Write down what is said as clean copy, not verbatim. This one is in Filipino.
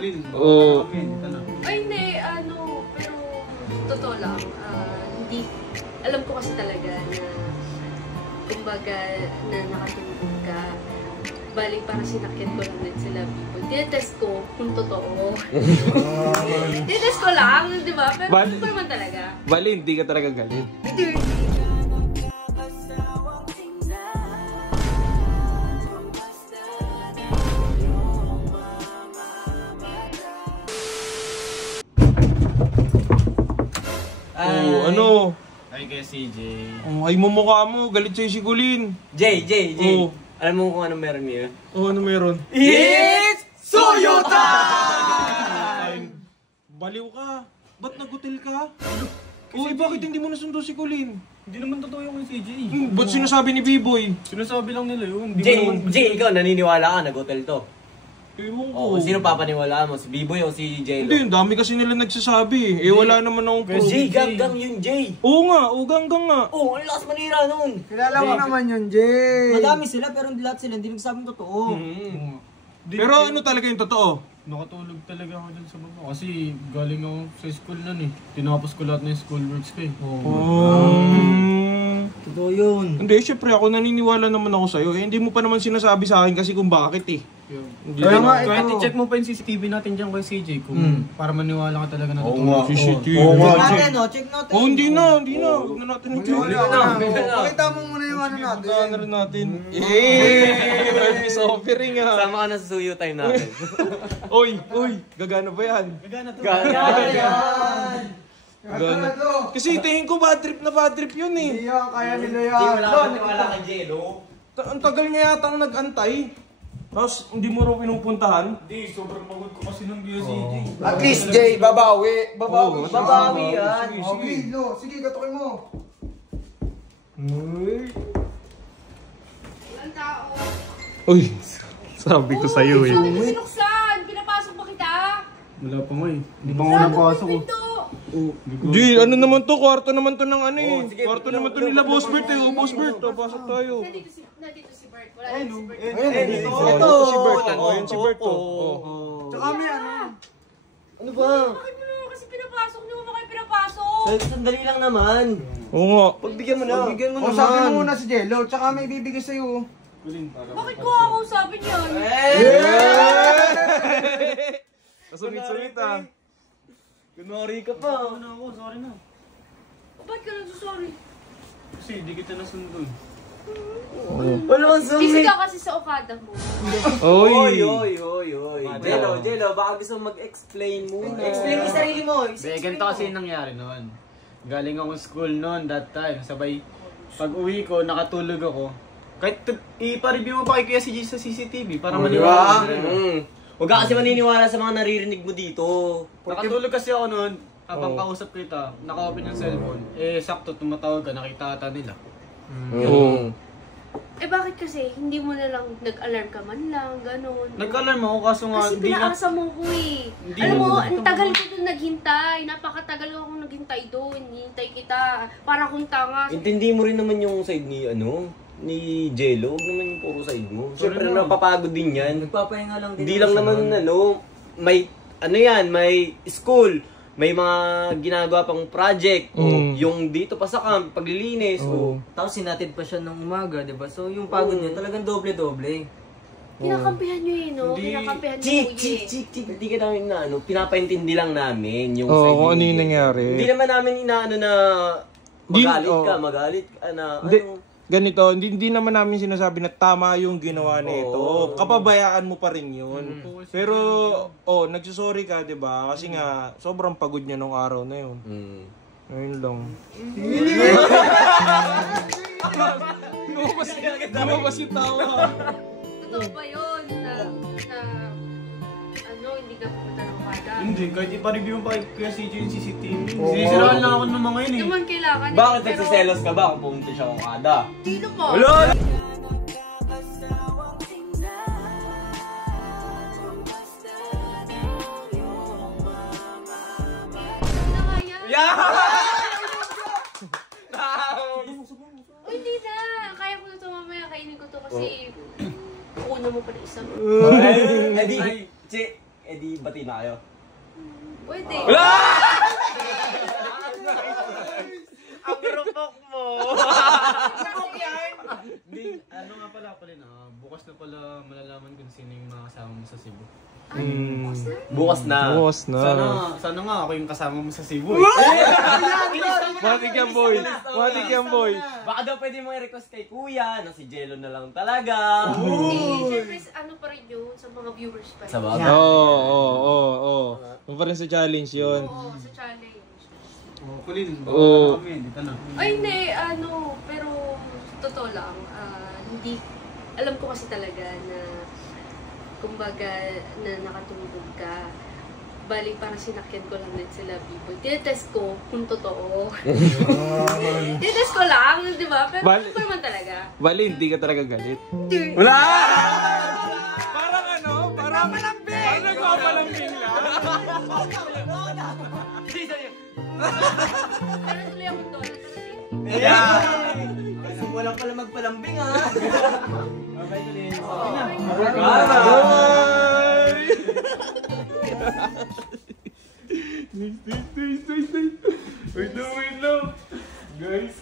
Oo. Ay, hindi. Pero totoo lang. Hindi. Alam ko kasi talaga na kumbaga na nakatulog ka. Balik para sinakyan ko lang din sila people. Tinetest ko kung totoo. Tinetest ko lang, di ba? Pero hindi naman talaga. Bali, hindi ka talaga galit. Hindi. Ano? Ay kay CJ. Ay mo mukha mo, galit sa'yo si Colin. Jay. Oo. Alam mo kung ano meron niya? Ano meron? It's Suyo time! Baliw ka. Ba't nag-hotel ka? Uy, bakit hindi mo nasundo si Colin? Hindi naman totoo yung kay CJ. Ba't sinasabi ni B-Boy? Sinasabi lang nila yun. Jay, ikaw naniniwala ka nag-hotel to? Ewan ko. Sino papaniwalaan mo? Si B-Boy o si Jay? Hindi, ang dami kasi nila nagsasabi. Wala naman akong proof. Jay, gang yun, Jay. Oo nga, ganggang nga. Ang lakas manira nun. Kilala mo naman yun, Jay. Madami sila pero hindi lahat sila hindi nagsabing totoo. Pero ano talaga yung totoo? Nakatulog talaga ako dun sa baba. Kasi galing ako sa school nun eh. Tinapos ko lahat ng school works ko eh. Totoo yun. Hindi, syempre ako naniniwala naman ako sa'yo. Hindi mo pa naman sinasabi sa akin kasi kung bakit eh. Kaya nga, Kahit i-check mo pa yung CCTV natin dyan kay CJ kung para maniwala ka talaga na Oo totoo. nga. CCTV. Check natin, check natin. Hindi na. Huwag na natin Pakita mo muna yung ano natin. Pakita na natin. Service offering ha. Sama ka na sa Suyo time natin. Oy, gagana ba yan? Gagana to. Gagana. Kasi tingin ko bad trip yun eh. Hindi yan, kaya nila yan. Hindi wala ka maniwala kay Jay, no? Ang tagal niya yata nag-antay. Tapos hindi mo raw pinupuntahan. Hindi, sobrang pagod ko kasi nung kay CJ. At least, Jay, babawi. Babawi yan. Sige, sige, katukin mo. Walang tao. Uy, sabi ko sa'yo eh. Sabi ko sinuksan. Pinapasok ba kita? Wala pa nga eh. Hindi pa nga napasok ko. Di, ano naman to? Kwarto naman to ng ano eh. sige, Kwarto naman to nila Boss Bert eh. Boss Bert, pasok tayo. Nandito si Bert. Wala na si Bert. Ayun, Ito si Bert. Ayun si Bert to. Tsaka may ano. Ano ba? Bakit mo naman kasi pinapasok? Hindi mo ba kayo pinapasok? Sandali lang naman. Oo nga. Pagbigyan mo na. Pagbigyan mo O, sabi mo muna si Jello, tsaka may bibigay sa'yo. Bakit ko ako usapin yan? Kasumit-sumit ah. Kunwari ka pa. Ano ako, sorry na. Ba't ka nagsusorry? Kasi di kita nasundo. Wala kang Busy ka kasi sa Okada mo. Oy. Jello, baka gusto mag-explain muna. Explain mo sarili mo. Ganito kasi yung nangyari noon. Galing ako school noon that time. Sabay, pag uwi ko, nakatulog ako. Kahit ipa-review mo pa kay Kuya CJ sa CCTV para maniwala ka rin. Huwag ka kasi maniniwala sa mga naririnig mo dito. Nakatulog kasi ako noon. Habang kausap kita, naka-open yung cellphone. Sakto tumatawag ka, nakita ata nila. Oo. Eh bakit kasi hindi mo na lang nag-alarm ka man lang, gano'n. Nag-alarm ako kaso nga Kasi hindi na... pinaasa mo ko eh. Hindi Alam mo, na- ang tagal ko doon naghintay. Napakatagal ko akong naghintay doon. Hinintay kita. Para kung tanga. Intindi mo rin naman yung side ni Jello. Huwag naman yung puro side mo. Siyempre napapagod din yan. Nagpapahinga lang din. Hindi lang naman may may school. May mga ginagawa pang project. Yung dito pa sa camp, paglilinis. Tapos sinatid pa siya ng umaga, di ba? So yung pagod niya talagang doble-doble. Kinakampihan nyo eh, no? Kinakampihan nyo eh. Chik. Hindi ka namin pinapaintindi lang namin yung Oo, side kung ano ni yung Jello. nangyari. Hindi naman namin inaano na magalit ka na Ganito, hindi naman namin sinasabi na tama yung ginawa nito. Kapabayaan mo pa rin yun. Pero, nagsusorry ka, di ba? Kasi nga, sobrang pagod niya nung araw na yun. Ayun lang. Lumabas yung tawa. Totoo ba yun na hindi ka pupunta ng Okada? Hindi, kahit ipa-review mo pa kay Kuya CJ yung CCTV. Sinisiraan lang ako ng mga yun eh. Naman kailangan. Bakit nagsiselos ka ba kung pumunta siya kung kada? Dito po. Wala! Hindi na. Kaya ko na ito mamaya. Kainin ko to kasi una mo pa na isang. edi bati na kayo. Pwede. Ang rupok mo! Hindi, ano nga pala bukas na pala malalaman kung sino yung mga kasama mo sa Cebu. Bukas na. Bukas na. Sana nga ako yung kasama mo sa Cebu. Matik yan, boy. Matik yan, boy. Baka daw pwede mo i-request kay kuya na si Jello na lang talaga. Siyempre, ano pa rin yun sa mga viewers pa rin. Sa bagay. Oo. Yung pa rin sa challenge yun. Oo, sa challenge. Kulin, Oo. baka kami, dito na. Ay, hindi, pero totoo lang, hindi, alam ko kasi talaga na, kumbaga, na nakatulog ka, bali para sinakyan ko lang din sila, people. Tinetest ko kung totoo. Tinetest ko lang, di ba? Pero Bali- ano naman talaga? Bali, hindi ka talaga galit. Wala! Parang parang malambing! Parang nagpapalambing lang. Pero tuloy ako doon, nakatindi. Walang pala magpalambing ha. Okay, Kulin. Bye! Wait lang. Guys.